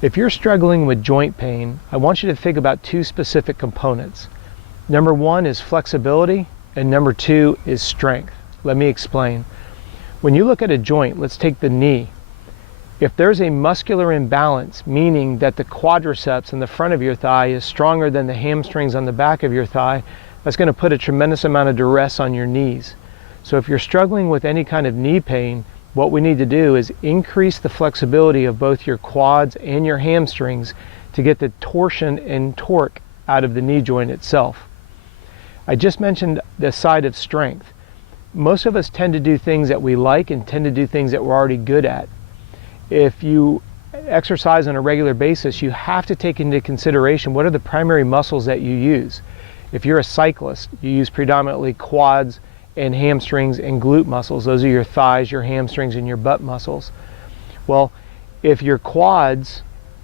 If you're struggling with joint pain, I want you to think about two specific components. Number one is flexibility, and number two is strength. Let me explain. When you look at a joint, let's take the knee. If there's a muscular imbalance, meaning that the quadriceps in the front of your thigh is stronger than the hamstrings on the back of your thigh, that's going to put a tremendous amount of duress on your knees. So if you're struggling with any kind of knee pain, what we need to do is increase the flexibility of both your quads and your hamstrings to get the torsion and torque out of the knee joint itself. I just mentioned the side of strength. Most of us tend to do things that we like and tend to do things that we're already good at. If you exercise on a regular basis, you have to take into consideration what are the primary muscles that you use. If you're a cyclist, you use predominantly quads and hamstrings and glute muscles. Those are your thighs, your hamstrings, and your butt muscles. Well, if your quads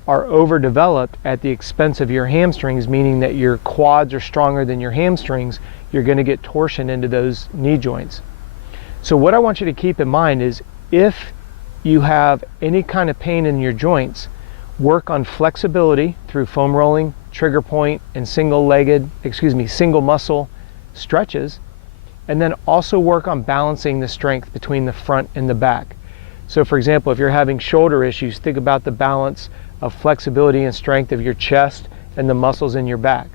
are overdeveloped at the expense of your hamstrings, meaning that your quads are stronger than your hamstrings, you're going to get torsion into those knee joints. So what I want you to keep in mind is if you have any kind of pain in your joints, work on flexibility through foam rolling, trigger point, and single muscle stretches, and then also work on balancing the strength between the front and the back. So for example, if you're having shoulder issues, think about the balance of flexibility and strength of your chest and the muscles in your back.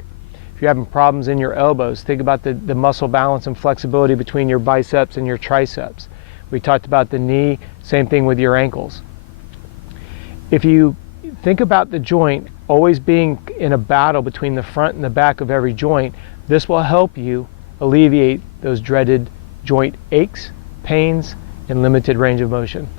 If you're having problems in your elbows, think about the muscle balance and flexibility between your biceps and your triceps. We talked about the knee, same thing with your ankles. If you think about the joint always being in a battle between the front and the back of every joint, this will help you alleviate those dreaded joint aches, pains, and limited range of motion.